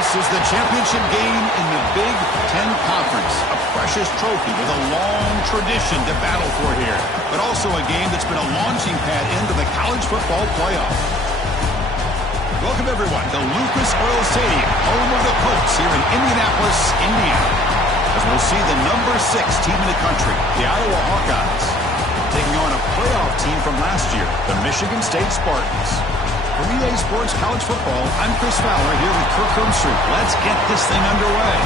This is the championship game in the Big Ten Conference. A precious trophy with a long tradition to battle for here. But also a game that's been a launching pad into the college football playoff. Welcome, everyone, to Lucas Oil Stadium, home of the Colts here in Indianapolis, Indiana. As we'll see the number 6 team in the country, the Iowa Hawkeyes, taking on a playoff team from last year, the Michigan State Spartans. For EA Sports College Football, I'm Chris Fowler here with Kirk Herbstreit. Let's get this thing underway.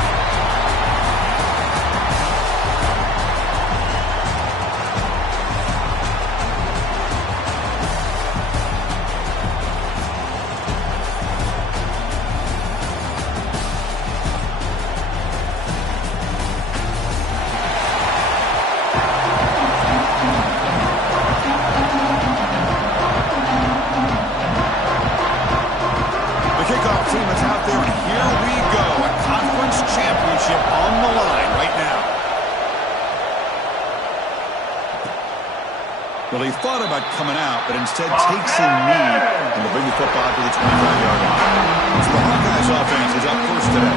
Well, he thought about coming out, but instead takes a knee and will bring the football to the 25-yard line. So the Hawkeyes offense is up first today.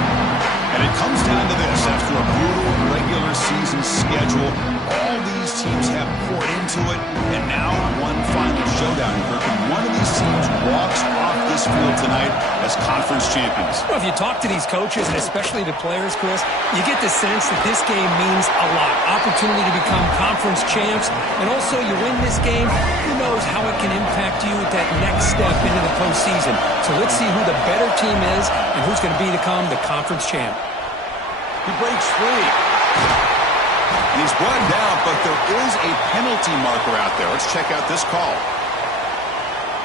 And it comes down to this. After a brutal regular season schedule, all these teams have poured into it, and now one final showdown. And one of these teams walks off this field tonight as conference champions. Well, if you talk to these coaches, and especially the players, Chris, you get the sense that this game means a lot. Opportunity to become conference champs, and also you win this game, who knows how it can impact you at that next step into the postseason. So let's see who the better team is and who's going to become the conference champ. He breaks free. He's brought down, but there is a penalty marker out there. Let's check out this call.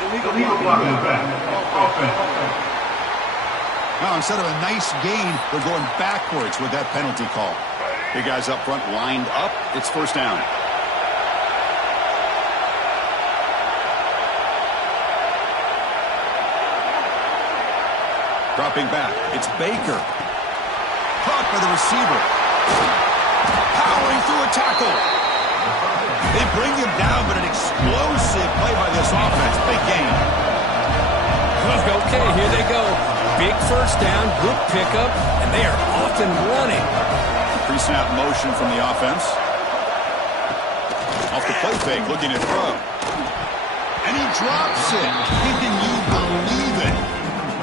Illegal blocking back. Now, instead of a nice gain, they're going backwards with that penalty call. The guys up front lined up. It's first down. Dropping back. It's Baker. Caught by the receiver. Powering through a tackle. They bring him down, but an explosive play by this offense. Big gain. Okay, here they go. Big first down, good pickup, and they are off and running. Pre-snap motion from the offense. Off the play fake, looking at throw. And he drops it. Can you believe it?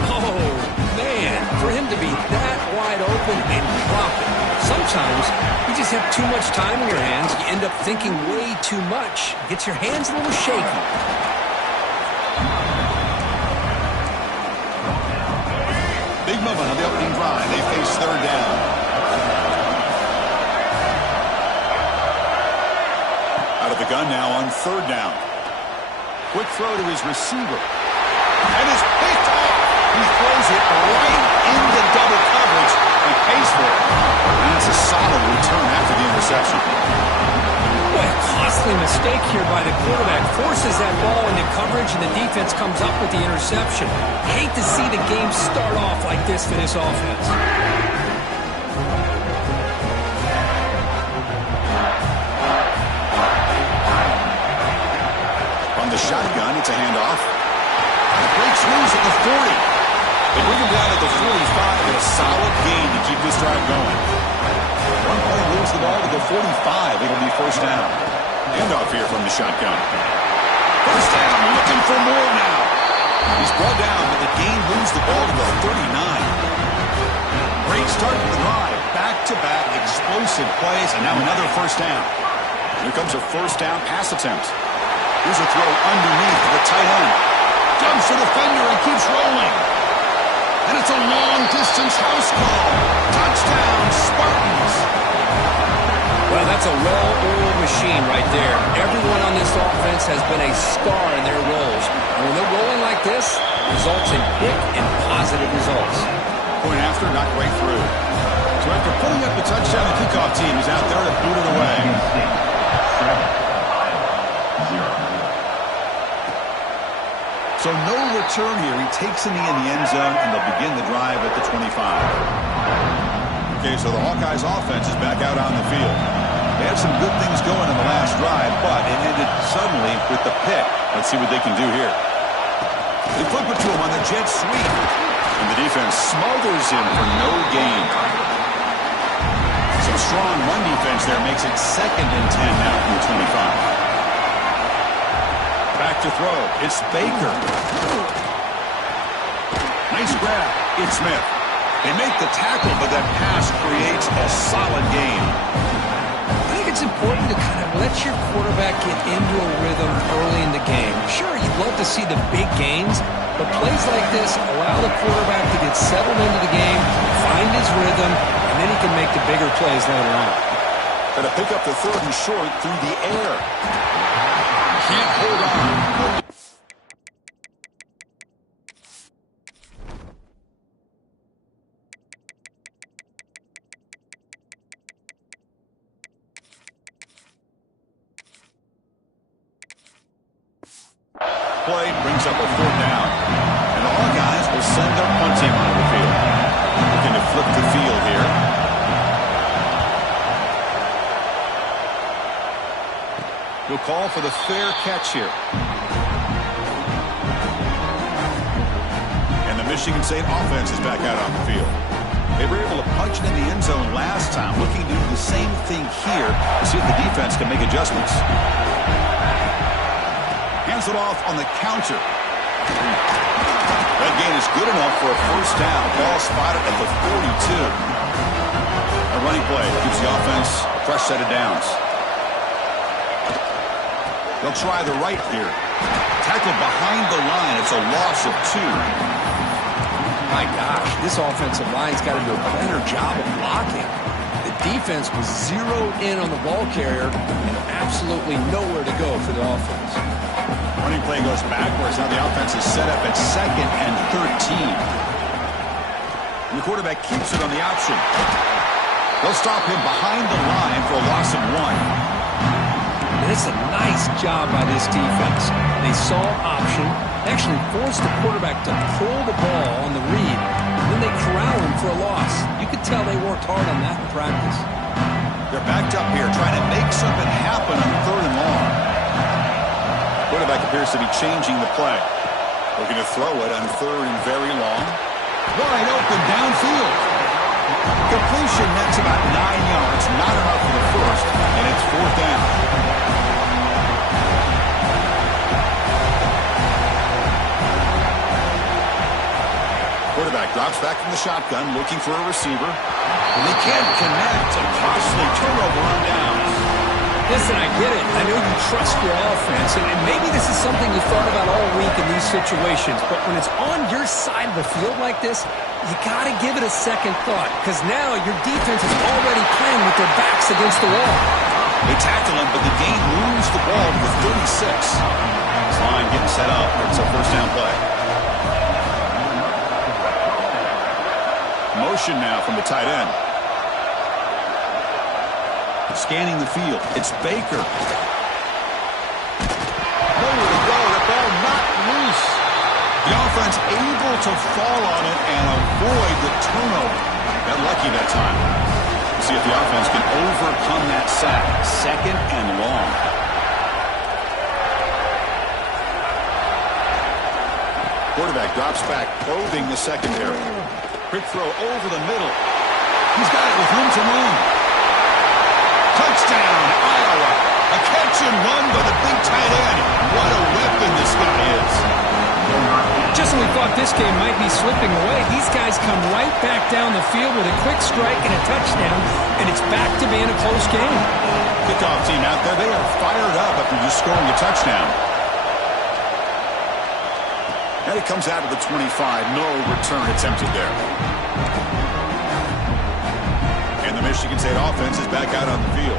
Oh, man, for him to be that wide open and drop it. Sometimes you just have too much time in your hands. You end up thinking way too much. Gets your hands a little shaky. Big moment on the opening drive. They face third down. Out of the gun now on third down. Quick throw to his receiver. And it's picked off. He throws it right into double coverage and pays for it. And it's a solid return after the interception. Boy, a costly mistake here by the quarterback. Forces that ball into coverage, and the defense comes up with the interception. Hate to see the game start off like this for this offense. From the shotgun, it's a handoff. Breaks loose at the 40. They bring him down at the 45 and a solid gain to keep this drive going. One play moves the ball to the 45. It'll be first down. Handoff here from the shotgun. First down, looking for more now. He's brought down, but the gain moves the ball to the 39. Great start to the drive. Back-to-back explosive plays, and now another first down. Here comes a first down pass attempt. Here's a throw underneath to the tight end. Jumps the defender and keeps rolling. And it's a long-distance house call. Touchdown, Spartans. Well, that's a well-oiled machine right there. Everyone on this offense has been a star in their roles. And when they're rolling like this, results in quick and positive results. Point after, knocked right through. So after pulling up the touchdown, the kickoff team is out there to boot it away. So no return here. He takes a knee in the end zone, and they'll begin the drive at the 25. Okay, so the Hawkeyes offense is back out on the field. They had some good things going in the last drive, but it ended suddenly with the pick. Let's see what they can do here. They flip it to him on the jet sweep. And the defense smothers him for no gain. Some strong run defense there makes it 2nd and 10 now from the 25. Back to throw. It's Baker. Nice grab. It's Smith. They make the tackle, but that pass creates a solid gain. I think it's important to kind of let your quarterback get into a rhythm early in the game. Sure, you'd love to see the big gains, but plays like this allow the quarterback to get settled into the game, find his rhythm, and then he can make the bigger plays later on. Going to pick up the 3rd and short through the air. Can't hold on. Play brings up a 4th down. And all guys will send their punt team onto the field. Looking to flip the field here. He'll call for the fair catch here. And the Michigan State offense is back out on the field. They were able to punch it in the end zone last time, looking to do the same thing here to see if the defense can make adjustments. Hands it off on the counter. That gain is good enough for a 1st down. Ball spotted at the 42. A running play gives the offense a fresh set of downs. They'll try the right here. Tackled behind the line. It's a loss of 2. My gosh, this offensive line's got to do a better job of blocking. The defense was zeroed in on the ball carrier and absolutely nowhere to go for the offense. Running play goes backwards. Now the offense is set up at 2nd and 13. And the quarterback keeps it on the option. They'll stop him behind the line for a loss of 1. And it's a nice job by this defense. They saw option, actually forced the quarterback to pull the ball on the read, and then they corral him for a loss. You could tell they worked hard on that in practice. They're backed up here, trying to make something happen on 3rd and long. Quarterback appears to be changing the play. Looking to throw it on 3rd and very long. Wide open downfield. Completion nets about 9 yards. Not enough for the 1st, and it's 4th down. Quarterback drops back from the shotgun, looking for a receiver. And they can't connect. A costly turnover on downs. Listen, I get it. I know you trust your offense, and maybe this is something you thought about all week in these situations, but when it's on your side of the field like this, you got to give it a second thought, because now your defense is already playing with their backs against the wall. They tackle him, but the game moves the ball to the 36. This line getting set up. It's a 1st down play. Motion now from the tight end. Scanning the field. It's Baker. Nowhere to go. The ball not loose. The offense able to fall on it and avoid the turnover. Got lucky that time. Let's see if the offense can overcome that sack. 2nd and long. Quarterback drops back, probing the secondary. Quick throw over the middle. He's got it with room to run. Touchdown, Iowa. A catch and run by the big tight end. What a weapon this guy is. Just when we thought this game might be slipping away, these guys come right back down the field with a quick strike and a touchdown, and it's back to being a close game. Kickoff team out there, they are fired up after just scoring a touchdown. And he comes out of the 25. No return attempted there. And the Michigan State offense is back out on the field.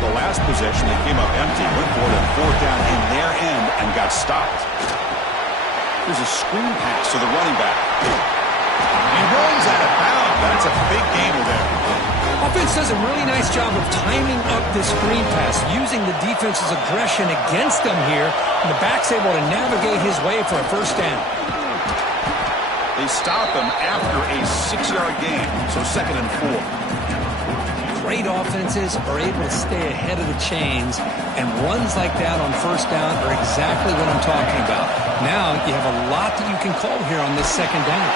The last possession, they came up empty, went for it on 4th down in their end and got stopped. There's a screen pass to the running back. He runs out of bounds. That's a big gainer there. Offense does a really nice job of timing up this screen pass, using the defense's aggression against them here, and the back's able to navigate his way for a 1st down. They stop him after a 6-yard gain, so 2nd and 4. Great offenses are able to stay ahead of the chains, and runs like that on 1st down are exactly what I'm talking about. Now you have a lot that you can call here on this 2nd down.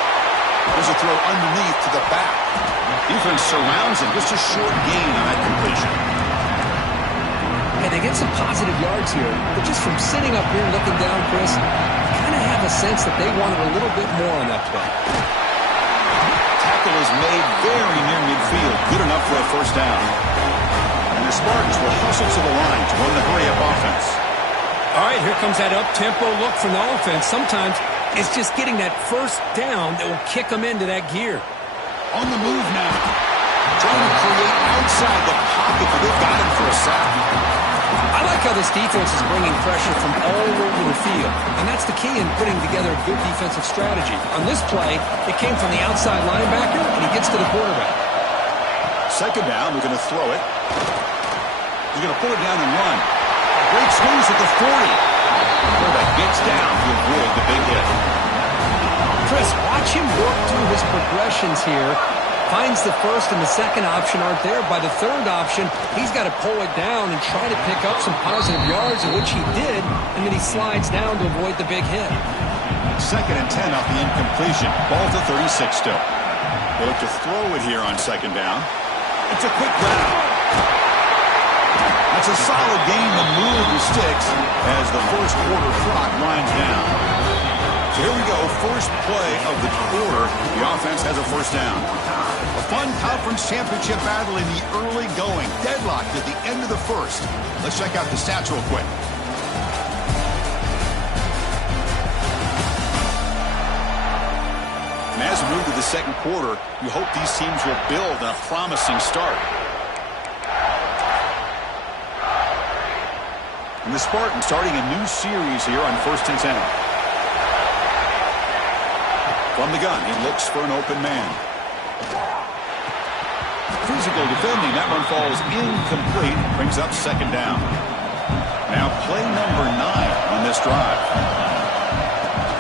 There's a throw underneath to the back. Defense surrounds him. Just a short gain on that completion. Hey, they get some positive yards here, but just from sitting up here looking down, Chris, you kind of have a sense that they wanted a little bit more on that play. Tackle is made very near midfield. Good enough for a first down. And the Spartans will hustle to the line to run the hurry-up offense. All right, here comes that up-tempo look from the offense. Sometimes it's just getting that first down that will kick them into that gear. On the move now. Trying to create outside the pocket, but they've got him for a sack. I like how this defense is bringing pressure from all over the field, and that's the key in putting together a good defensive strategy. On this play, it came from the outside linebacker, and he gets to the quarterback. Second down, we're going to throw it. He's going to pull it down and run. Great swings at the 40. Quarterback gets down to avoid the big hit. Chris, watch him work through his progressions here. Finds the first and the second option aren't there. By the third option, he's got to pull it down and try to pick up some positive yards, which he did, and then he slides down to avoid the big hit. Second and 10 off the incompletion. Ball to 36 still. They look to throw it here on second down. It's a quick route. That's a solid gain. The move sticks as the first quarter clock winds down. So here we go, first play of the quarter. The offense has a first down. A fun conference championship battle in the early going. Deadlocked at the end of the first. Let's check out the stats real quick. And as we move to the second quarter, you hope these teams will build on a promising start. And the Spartans starting a new series here on 1st and 10. From the gun, he looks for an open man. Physical defending. That one falls incomplete. Brings up second down. Now play number 9 on this drive.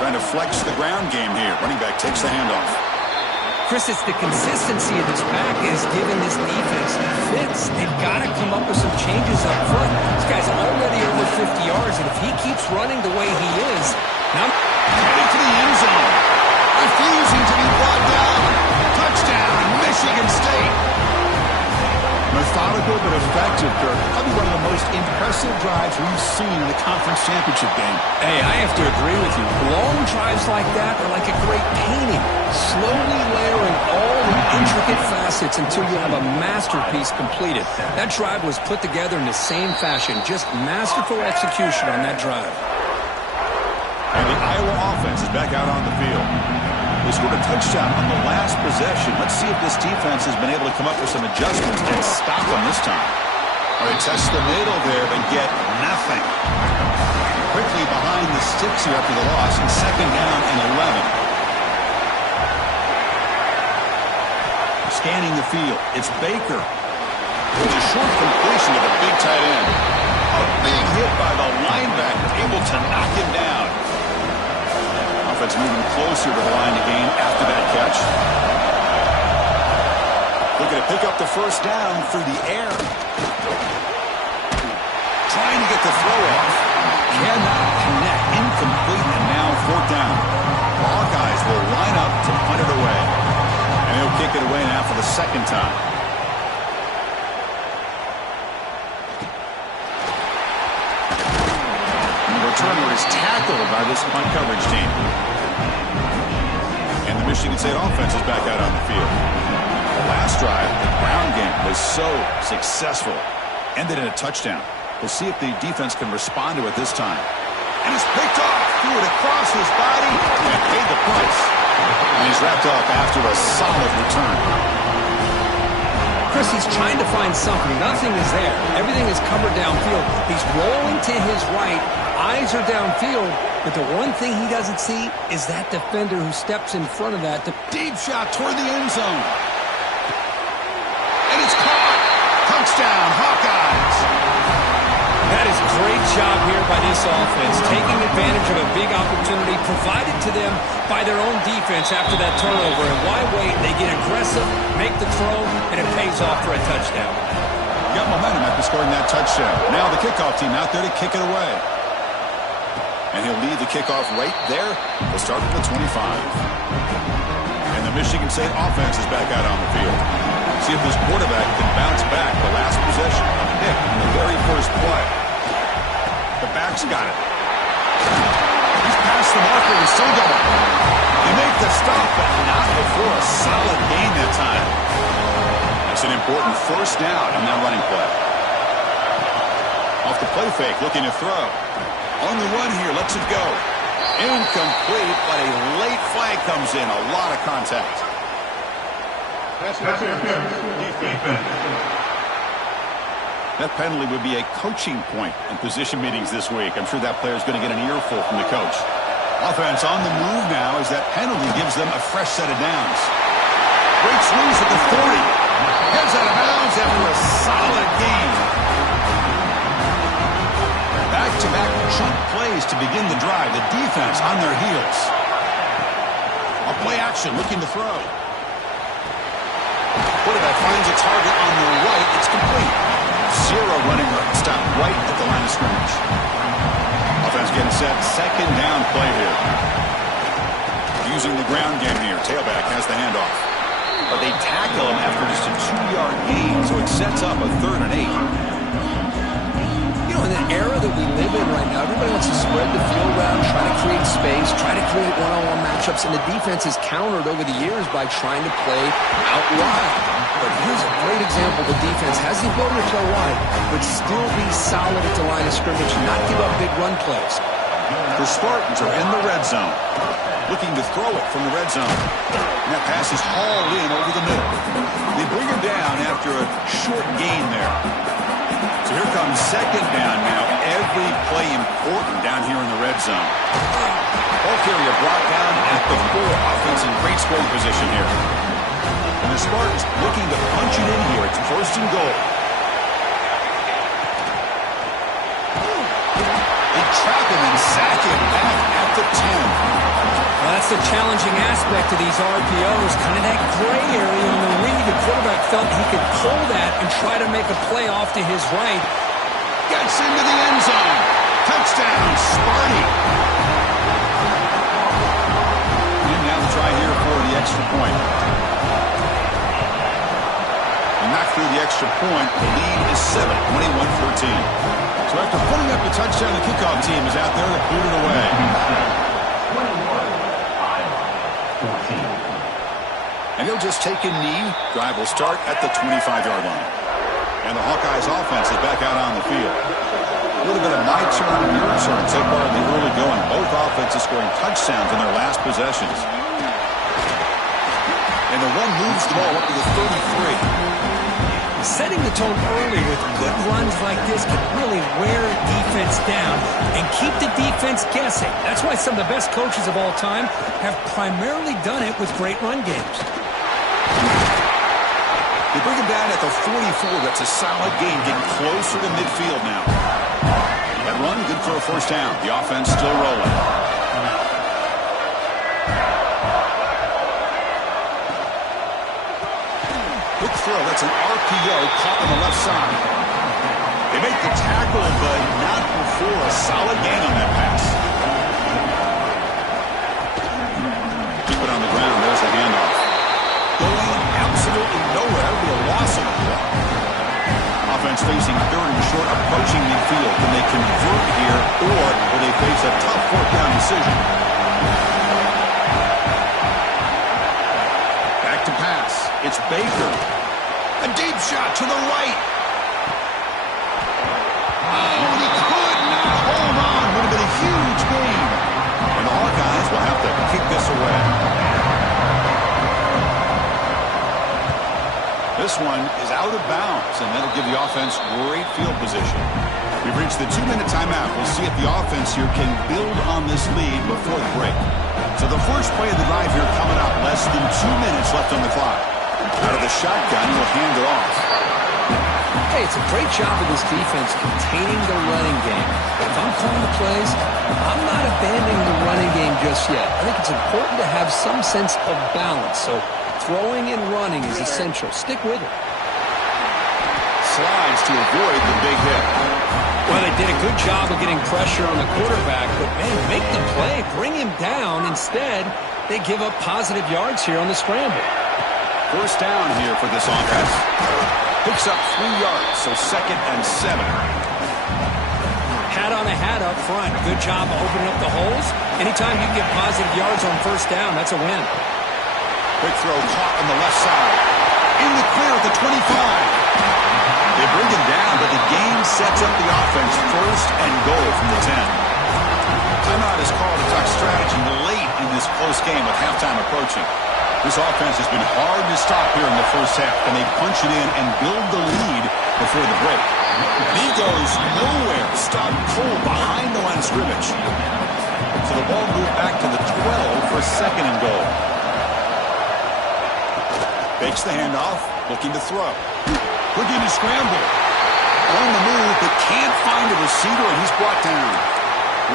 Trying to flex the ground game here. Running back takes the handoff. Chris, it's the consistency of this back is giving this defense fits. They've got to come up with some changes up front. This guy's already over 50 yards, and if he keeps running the way he is, now headed to the end zone. Refusing to be brought down. Touchdown, Michigan State. Methodical but effective, Kirk. Probably one of the most impressive drives we've seen in the conference championship game. Hey, I have to agree with you. Long drives like that are like a great painting. Slowly layering all the intricate facets until you have a masterpiece completed. That drive was put together in the same fashion. Just masterful execution on that drive. And the Iowa offense is back out on the field. They scored a touchdown on the last possession. Let's see if this defense has been able to come up with some adjustments and stop them this time. All right, test the middle there, but get nothing. Quickly behind the sticks here after the loss, and second down and 11. Scanning the field, it's Baker. With a short completion to the big tight end. A big hit by the linebacker, able to knock him down. Offense moving closer to the line of game after that catch. Looking to pick up the first down through the air. Trying to get the throw off. Cannot connect. Incomplete, and now fourth down. The Hawkeyes will line up to punt it away. And he'll kick it away now for the second time. And the returner is tackled by this punt coverage team. And the Michigan State offense is back out on the field. The last drive, the ground game was so successful. Ended in a touchdown. We'll see if the defense can respond to it this time. And it's picked off. Threw it across his body and paid the price. And he's wrapped up after a solid return. Chris, he's trying to find something. Nothing is there. Everything is covered downfield. He's rolling to his right. Eyes are downfield. But the one thing he doesn't see is that defender who steps in front of that. Deep shot toward the end zone. And it's caught. Touchdown, Hawkeyes. That is great job here by this offense, taking advantage of a big opportunity provided to them by their own defense after that turnover. And why wait? They get aggressive, make the throw, and it pays off for a touchdown. Got momentum after scoring that touchdown. Now the kickoff team out there to kick it away. And he'll lead the kickoff right there. We'll start from the 25. And the The Michigan State offense is back out on the field. See if this quarterback can bounce back the last possession. Pick in the very first play. The back's got it. He's past the marker and still going. They make the stop, but not before a solid gain that time. That's an important first down on that running play. Off the play fake, looking to throw. On the run here, lets it go. Incomplete, but a late flag comes in. A lot of contact. That penalty would be a coaching point in position meetings this week. I'm sure that player is going to get an earful from the coach. Offense on the move now as that penalty gives them a fresh set of downs. Breaks loose at the 40. Heads out of bounds after a solid gain. Back-to-back chunk plays to begin the drive. The defense on their heels. A play action looking to throw. Quarterback finds a target on the right. It's complete. Zero running stop right at the line of scrimmage. Offense getting set. Second down play here. Using the ground game here. Tailback has the handoff. But they tackle him after just a 2-yard gain, so it sets up a 3rd and 8. You know, in the era that we live in right now, everybody wants to spread the field around, try to create space, try to create one-on-one matchups, and the defense has countered over the years by trying to play out wide. But here's a great example. The defense has the ability to play wide, but still be solid at the line of scrimmage, not give up big run plays. The Spartans are in the red zone, looking to throw it from the red zone. And that pass is hauled in over the middle. They bring him down after a short gain there. So here comes second down now. Every play important down here in the red zone. Ball carrier brought down at the 4. Offense in great scoring position here. And the Spartans looking to punch it in here. It's 1st and goal. They trap him and sack him back at the 10. Well, that's the challenging aspect of these RPOs, kind of that gray area on the read. The quarterback felt he could pull that and try to make a play off to his right. Gets into the end zone. Touchdown, Sparty. And now the try here for the extra point. Knock through the extra point. The lead is 7, 21-14. So after putting up the touchdown, the kickoff team is out there to boot it away. And he'll just take a knee. Drive will start at the 25-yard line. And the Hawkeyes offense is back out on the field. A little bit of my turn and your turn so far in the early going. Both offenses scoring touchdowns in their last possessions. And the one moves the ball up to the 33. Setting the tone early with good runs like this can really wear a defense down and keep the defense guessing. That's why some of the best coaches of all time have primarily done it with great run games. They bring him down at the 44. That's a solid gain, getting closer to midfield now. That run, good for a first down. The offense still rolling. Quick throw. That's an RPO caught on the left side. They make the tackle, but not before a solid gain on that pass. Keep it on the ground. There's a handoff. Going absolutely nowhere. That would be a loss of the play. Offense facing 3rd and short, approaching midfield. Can they convert here, or will they face a tough 4th down decision? Back to pass. It's Baker. A deep shot to the right. Oh, he could not hold on. Would have been a huge gain. And the Hawkeyes will have to kick this away. This one is out of bounds, and that'll give the offense great field position. We've reached the 2-minute timeout. We'll see if the offense here can build on this lead before the break. So the first play of the drive here coming up. Less than 2 minutes left on the clock. Out of the shotgun, he'll hand it off. Hey, it's a great job of this defense containing the running game. If I'm calling the plays, I'm not abandoning the running game just yet. I think it's important to have some sense of balance. So throwing and running is essential. Stick with it. Slides to avoid the big hit. Well, they did a good job of getting pressure on the quarterback, but, man, make the play, bring him down. Instead, they give up positive yards here on the scramble. First down here for this offense. Picks up 3 yards, so 2nd and 7. Hat on a hat up front. Good job of opening up the holes. Anytime you get positive yards on first down, that's a win. Quick throw caught on the left side. In the clear at the 25. They bring him down, but the game sets up the offense 1st and goal from the 10. Timeout is called to talk strategy late in this close game with halftime approaching. This offense has been hard to stop here in the first half, and they punch it in and build the lead before the break. He goes nowhere, stopped cold behind the line of scrimmage. So the ball moved back to the 12 for 2nd and goal. Fakes the handoff, looking to throw. Looking to scramble. On the move, but can't find a receiver, and he's brought down.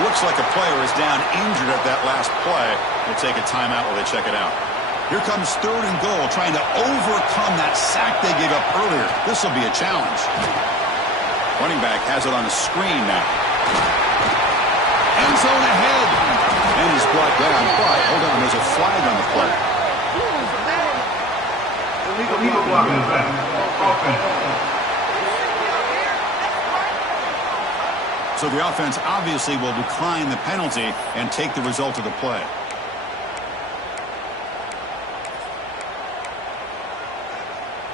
Looks like a player is down injured at that last play. We'll take a timeout while they check it out. Here comes 3rd and goal, trying to overcome that sack they gave up earlier. This will be a challenge. Running back has it on a screen now. End zone ahead. And he's brought down, but hold on, there's a flag on the play. Illegal blocking offense. So the offense obviously will decline the penalty and take the result of the play.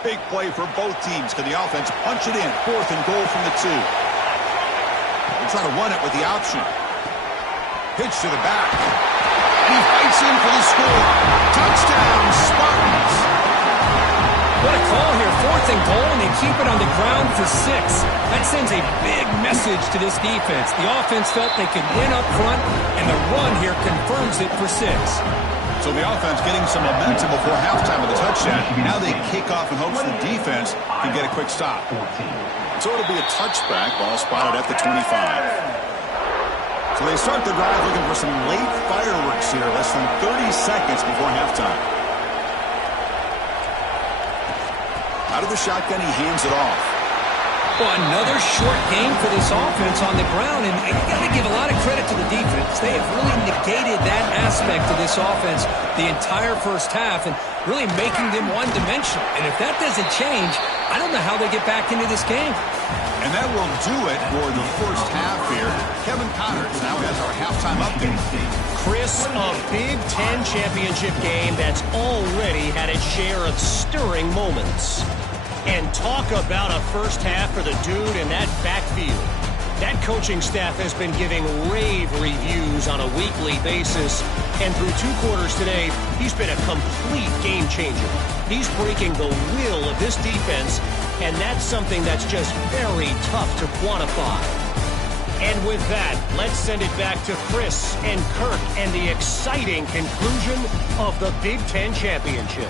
Big play for both teams. Can the offense punch it in? 4th and goal from the 2. They'll try to run it with the option. Pitch to the back. And he fights in for the score. Touchdown, Spartans. What a call here. 4th and goal, and they keep it on the ground for 6. That sends a big message to this defense. The offense felt they could win up front, and the run here confirms it for 6. So the offense getting some momentum before halftime with a touchdown. Now they kick off in hopes the defense can get a quick stop. So it'll be a touchback. Ball spotted at the 25. So they start the drive looking for some late fireworks here. Less than 30 seconds before halftime. Out of the shotgun, he hands it off. Well, another short game for this offense on the ground, and you got to give a lot of credit to the defense. They have really negated that aspect of this offense the entire first half and really making them one-dimensional. And if that doesn't change, I don't know how they get back into this game. And that will do it for the first half here. Kevin Connors now has our halftime update. Chris, a Big Ten championship game that's already had its share of stirring moments. And talk about a first half for the dude in that backfield. That coaching staff has been giving rave reviews on a weekly basis. And through 2 quarters today, he's been a complete game changer. He's breaking the will of this defense, and that's something that's just very tough to quantify. And with that, let's send it back to Chris and Kirk and the exciting conclusion of the Big Ten championship.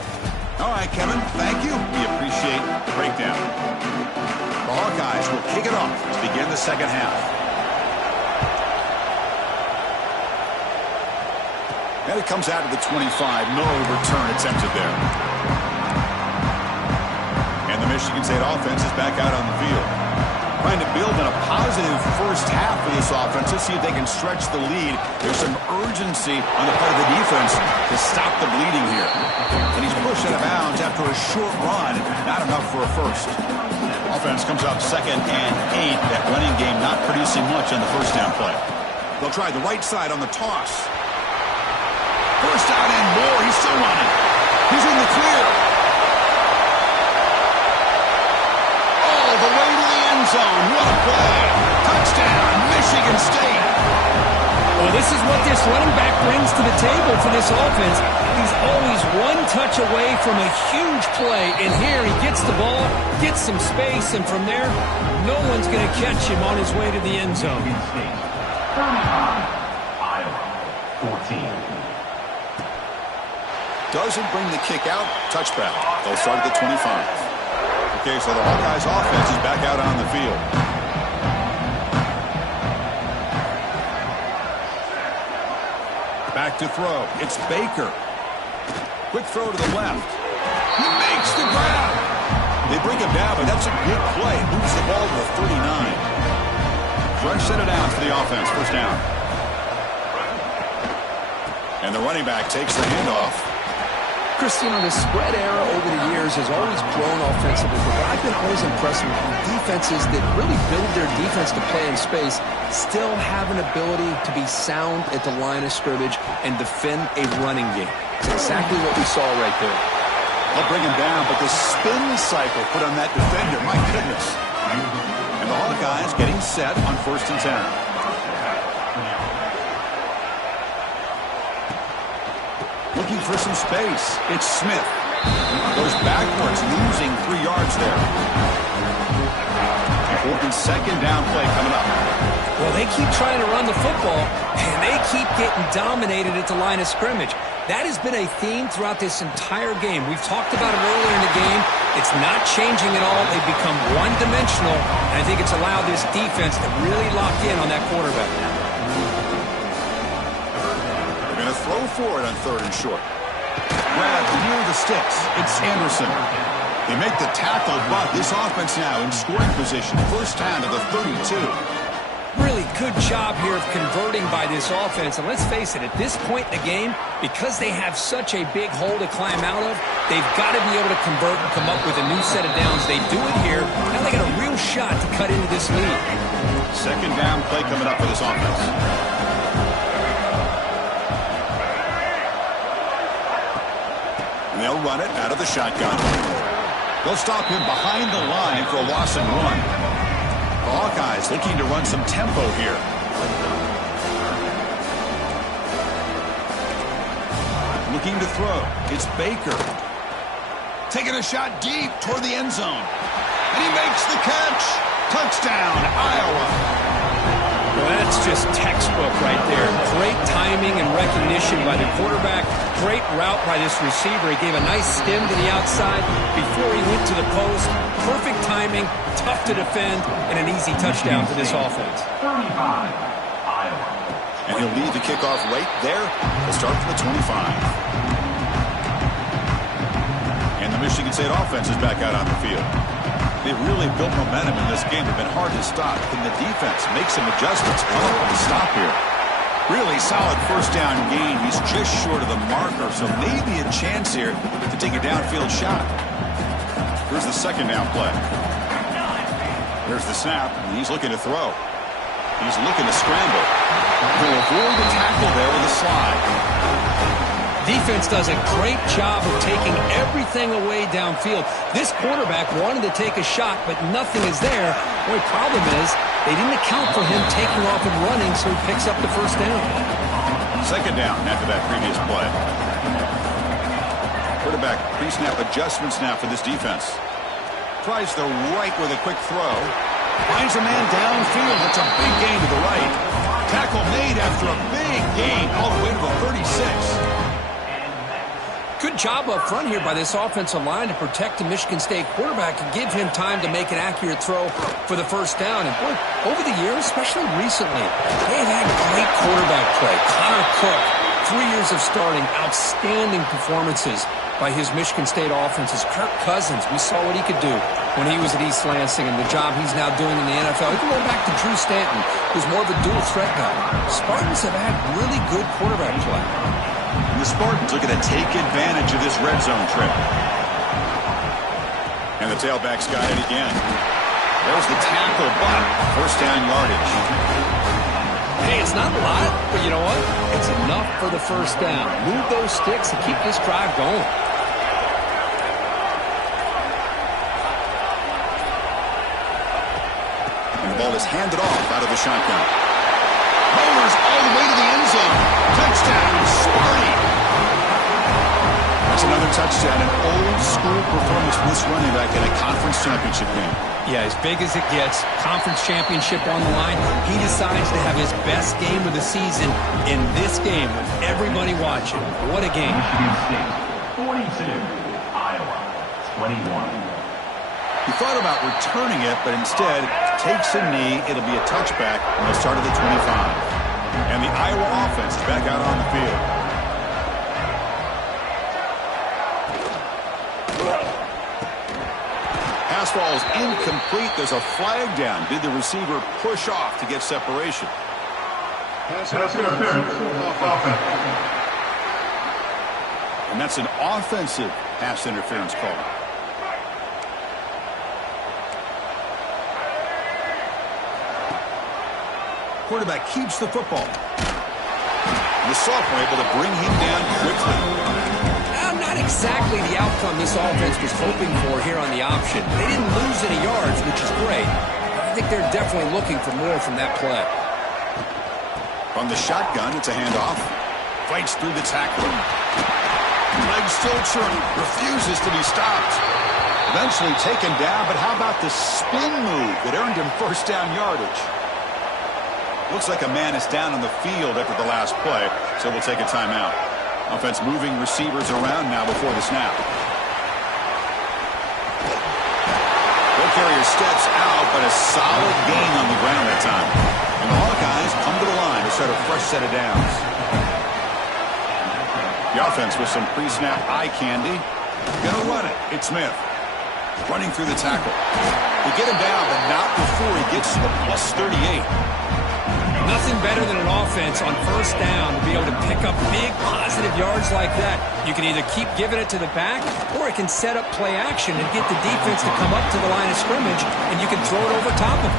All right, Kevin, thank you. We appreciate the breakdown. The Hawkeyes will kick it off to begin the second half. And it comes out of the 25. No return attempted there. And the Michigan State offense is back out on the field. Trying to build in a positive first half for this offense. Let's see if they can stretch the lead. There's some urgency on the part of the defense to stop the bleeding here. And he's pushed out of bounds after a short run. Not enough for a first. Offense comes up 2nd and 8. That running game not producing much on the first down play. They'll try the right side on the toss. First down and more. He's still running. He's in the clear. All the way to the end zone. What a play. Touchdown, Michigan State. Well, this is what this running back brings to the table for this offense. He's always one touch away from a huge play. And here he gets the ball, gets some space, and from there, no one's going to catch him on his way to the end zone. 14. Doesn't bring the kick out. Touchback. They'll start at the 25. Okay, so the Hawkeyes offense is back out on the field. Back to throw. It's Baker. Quick throw to the left. He makes the grab. They bring him down, but that's a good play. Moves the ball to the 39. Fresh set of downs for the offense. First down. And the running back takes the handoff. Christian, the spread era over the years has always grown offensively, but I've been always impressed with defenses that really build their defense to play in space, still have an ability to be sound at the line of scrimmage and defend a running game. It's exactly what we saw right there. They'll bring him down, but the spin cycle put on that defender, my goodness. And the Hawkeyes getting set on 1st and 10. Looking for some space. It's Smith. Goes backwards, losing 3 yards there. And second down play coming up. Well, they keep trying to run the football, and they keep getting dominated at the line of scrimmage. That has been a theme throughout this entire game. We've talked about it earlier in the game. It's not changing at all. They've become one-dimensional, and I think it's allowed this defense to really lock in on that quarterback. They're going to throw for it on 3rd and short. Grab near the sticks. It's Anderson. They make the tackle, but this offense now in scoring position. First down to the 32. Really good job here of converting by this offense. And let's face it, at this point in the game, because they have such a big hole to climb out of, they've got to be able to convert and come up with a new set of downs. They do it here. Now they got a real shot to cut into this lead. Second down play coming up for this offense. And they'll run it out of the shotgun. They'll stop him behind the line for a loss and 1. The Hawkeyes looking to run some tempo here. Looking to throw. It's Baker. Taking a shot deep toward the end zone. And he makes the catch. Touchdown, Iowa. Well, that's just textbook right there. Great timing and recognition by the quarterback. Great route by this receiver. He gave a nice stem to the outside before he went to the post. Perfect timing, tough to defend, and an easy touchdown for this offense. 35, Iowa. And he'll lead the kickoff right there. We'll start from the 25. And the Michigan State offense is back out on the field. They've really built momentum in this game. They've been hard to stop. Can the defense make some adjustments? Come up with a stop here. Really solid first down gain. He's just short of the marker, so maybe a chance here to take a downfield shot. Here's the second down play. There's the snap, and he's looking to throw. He's looking to scramble. He'll avoid the tackle there with a slide. Defense does a great job of taking everything away downfield. This quarterback wanted to take a shot, but nothing is there. The only problem is they didn't account for him taking off and running, so he picks up the first down. Second down after that previous play. Quarterback pre-snap adjustments now for this defense. Tries the right with a quick throw. Finds a man downfield. It's a big gain to the right. Tackle made after a big gain all the way to the 36. Good job up front here by this offensive line to protect the Michigan State quarterback and give him time to make an accurate throw for the first down. And boy, over the years, especially recently, they've had great quarterback play. Connor Cook, 3 years of starting, outstanding performances by his Michigan State offenses. Kirk Cousins, we saw what he could do when he was at East Lansing and the job he's now doing in the NFL. You can go back to Drew Stanton, who's more of a dual threat guy. Spartans have had really good quarterback play. And the Spartans looking to take advantage of this red zone trip. And the tailback's got it again. There's the tackle, but first down yardage. Hey, it's not a lot, but you know what? It's enough for the first down. Move those sticks and keep this drive going. And the ball is handed off out of the shotgun. Rollers all the way to the end zone. Touchdown, Sparty. That's another touchdown, an old-school performance from this running back in a conference championship game. Yeah, as big as it gets, conference championship on the line, he decides to have his best game of the season in this game with everybody watching. What a game. Michigan State, 42, Iowa, 21. He thought about returning it, but instead takes a knee. It'll be a touchback, and they'll start at the 25. And the Iowa offense is back out on the field. pass falls incomplete. There's a flag down. Did the receiver push off to get separation? Pass interference. Offense. And that's an offensive pass interference call. Quarterback keeps the football. And the sophomore able to bring him down quickly. Not exactly the outcome this offense was hoping for here on the option. They didn't lose any yards, which is great. I think they're definitely looking for more from that play. From the shotgun, it's a handoff. Fights through the tackler. Legs still churning. Refuses to be stopped. Eventually taken down, but how about the spin move that earned him first down yardage? Looks like a man is down on the field after the last play, so we'll take a timeout. Offense moving receivers around now before the snap. Ball carrier steps out, but a solid gain on the ground that time. And the Hawkeyes come to the line to start a fresh set of downs. The offense with some pre-snap eye candy. Gonna run it. It's Smith. Running through the tackle. They get him down, but not before he gets to the plus 38. Nothing better than an offense on first down to be able to pick up big positive yards like that. You can either keep giving it to the back, or it can set up play action and get the defense to come up to the line of scrimmage, and you can throw it over top of them.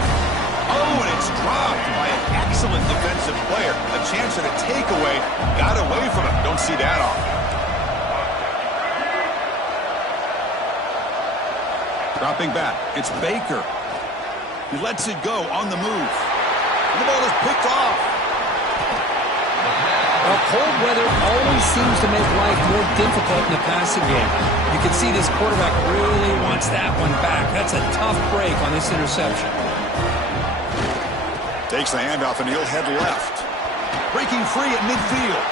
Oh, and it's dropped by an excellent defensive player. A chance at a takeaway. Got away from him. Don't see that often. Dropping back. It's Baker. He lets it go on the move. The ball is picked off. Well, cold weather always seems to make life more difficult in the passing game. You can see this quarterback really wants that one back. That's a tough break on this interception. Takes the handoff and he'll head left. Breaking free at midfield.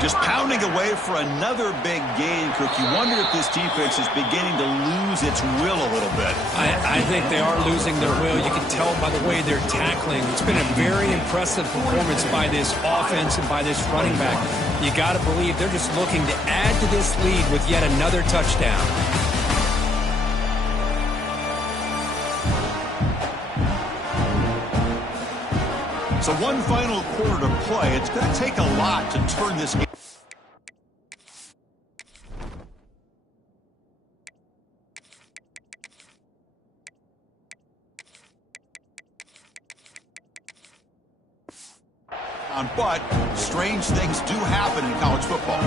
Just pounding away for another big gain, Cook. You wonder if this defense is beginning to lose its will a little bit. I think they are losing their will. You can tell by the way they're tackling. It's been a very impressive performance by this offense and by this running back. You got to believe they're just looking to add to this lead with yet another touchdown. So one final quarter to play. It's going to take a lot to turn this game. But strange things do happen in college football.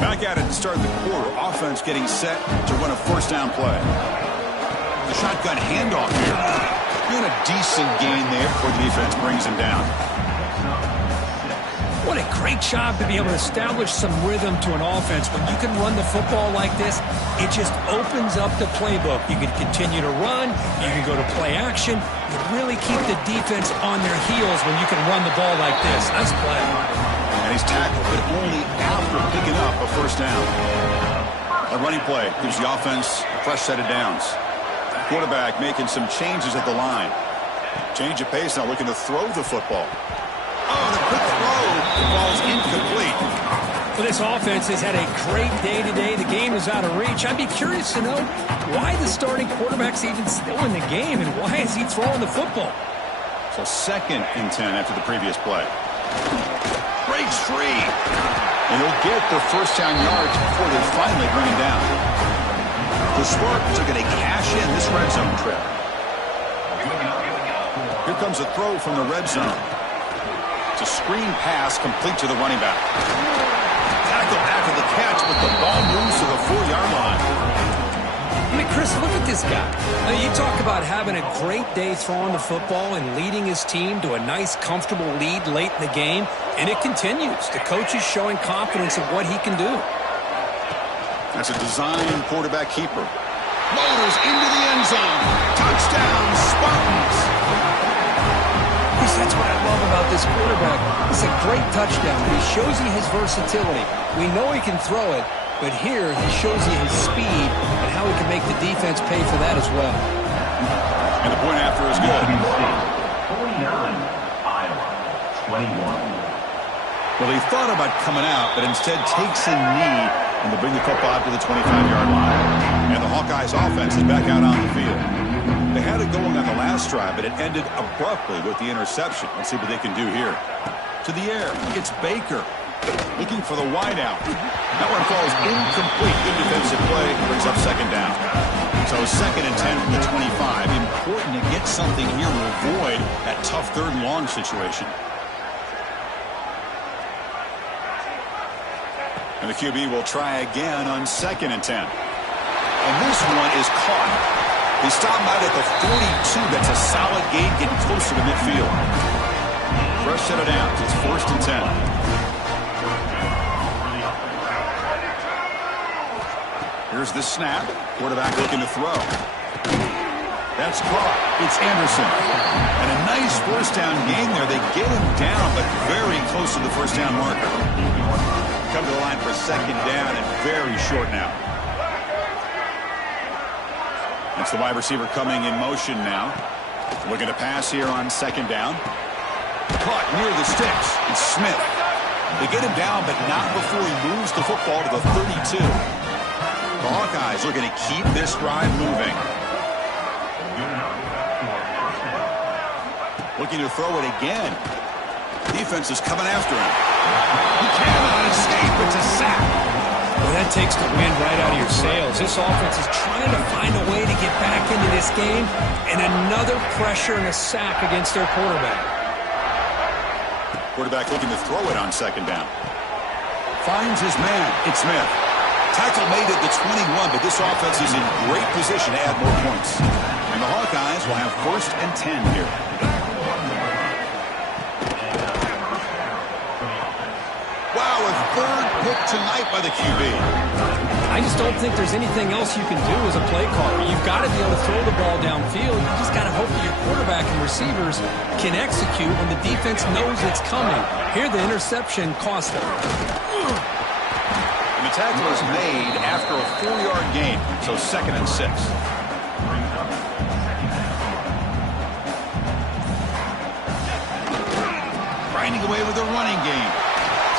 Back at it to start the quarter. Offense getting set to run a first down play. The shotgun handoff here. Doing a decent gain there before the defense brings him down. What a great job to be able to establish some rhythm to an offense. When you can run the football like this, it just opens up the playbook. You can continue to run. You can go to play action. You really keep the defense on their heels when you can run the ball like this. Nice play. And he's tackled, but only after picking up a first down. A running play gives the offense a fresh set of downs. Quarterback making some changes at the line. Change of pace now, looking to throw the football. Oh, the quick throw. The ball's incomplete. Well, this offense has had a great day today. The game is out of reach. I'd be curious to know why the starting quarterback's even still in the game, and why is he throwing the football? So 2nd and 10 after the previous play. Breaks free. And he'll get the first down yards before they finally bring him down. The Spartans are going to cash in this red zone trip. Here comes a throw from the red zone. It's a screen pass complete to the running back. Tackle after the catch, but the ball moves to the 4-yard line. I mean, Chris, look at this guy. I mean, you talk about having a great day throwing the football and leading his team to a nice, comfortable lead late in the game, and it continues. The coach is showing confidence of what he can do. That's a design quarterback keeper. Motors into the end zone. Touchdown, Spartans. That's what I love about this quarterback. It's a great touchdown. He shows you his versatility. We know he can throw it, but here he shows you his speed and how he can make the defense pay for that as well. And the point after is good. 49, Iowa, 21. Well, he thought about coming out, but instead takes a knee, and they'll bring the football out to the 25-yard line. And the Hawkeyes offense is back out on the field. They had it going on the last drive, but it ended abruptly with the interception. Let's see what they can do here. To the air, it's Baker looking for the wideout. That one falls incomplete. Good defensive play, brings up second down. So 2nd and 10 from the 25. Important to get something here to avoid that tough 3rd and long situation. And the QB will try again on 2nd and 10. And this one is caught. He stopped out at the 42. That's a solid gain, getting closer to midfield. Fresh set of downs. It's 1st and 10. Here's the snap. Quarterback looking to throw. That's caught. It's Anderson. And a nice 1st down gain there. They get him down, but very close to the 1st down marker. Come to the line for 2nd down and very short now. It's the wide receiver coming in motion now. Looking to pass here on 2nd down. Caught near the sticks. It's Smith. They get him down, but not before he moves the football to the 32. The Hawkeyes looking to keep this drive moving. Looking to throw it again. Defense is coming after him. He cannot escape. It's a sack. Well, that takes the wind right out of your sails. This offense is trying to find a way to get back into this game, and another pressure and a sack against their quarterback. Quarterback looking to throw it on 2nd down. Finds his man. It's Smith. Tackle made at the 21, but this offense is in great position to add more points. And the Hawkeyes will have 1st and 10 here. Wow, a 3rd pick tonight by the QB. I just don't think there's anything else you can do as a play caller. You've got to be able to throw the ball downfield. You just got to hope that your quarterback and receivers can execute when the defense knows it's coming. Here, the interception cost them. And the tackle is made after a 4-yard gain, so 2nd and 6. Grinding away with the running game.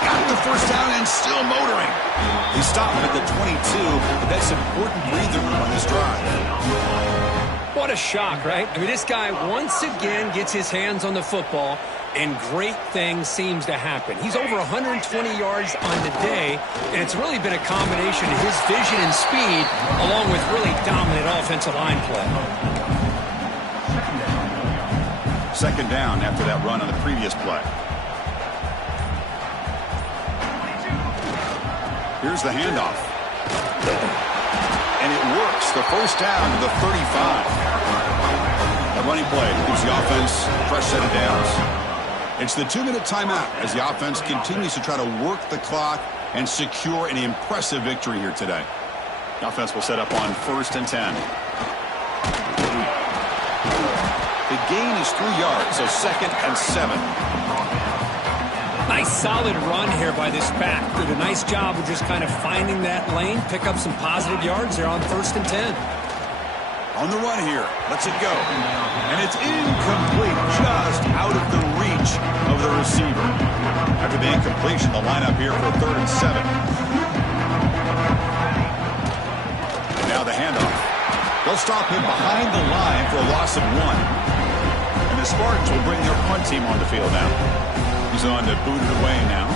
Got the 1st down and still motoring. He stopped at the 22, but that's important breather room on this drive. What a shock, right? I mean, this guy once again gets his hands on the football, and great things seems to happen. He's over 120 yards on the day, and it's really been a combination of his vision and speed along with really dominant offensive line play. 2nd down after that run on the previous play. Here's the handoff. And it works. The 1st down to the 35. A running play gives the offense a fresh set of downs. It's the 2-minute timeout as the offense continues to try to work the clock and secure an impressive victory here today. The offense will set up on 1st and 10. The gain is 3 yards, so 2nd and 7. Nice solid run here by this back. Did a nice job of just kind of finding that lane, pick up some positive yards there on 1st and 10. On the run here. Lets it go. And it's incomplete, just out of the reach of the receiver. After the incompletion, the lineup here for 3rd and 7. And now the handoff. They'll stop him behind the line for a loss of 1. And the Spartans will bring their punt team on the field now. He's on to boot it away now.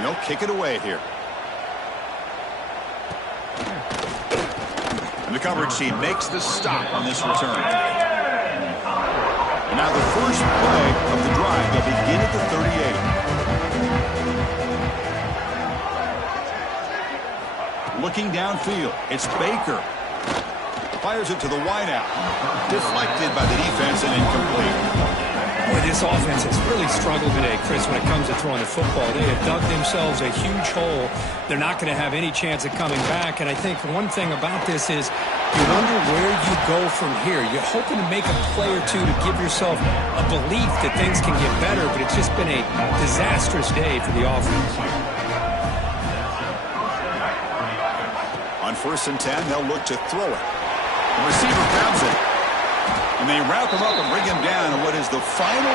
They'll kick it away here. And the coverage team makes the stop on this return. And now the first play of the drive. They'll begin at the 38. Looking downfield. It's Baker. Fires it to the wideout. Deflected by the defense and incomplete. Boy, this offense has really struggled today, Chris, when it comes to throwing the football. They have dug themselves a huge hole. They're not going to have any chance of coming back. And I think one thing about this is You wonder where you go from here. You're hoping to make a play or two to give yourself a belief that things can get better, but it's just been a disastrous day for the offense. On 1st and 10, they'll look to throw it. The receiver grabs it. And they wrap him up and bring him down in what is the final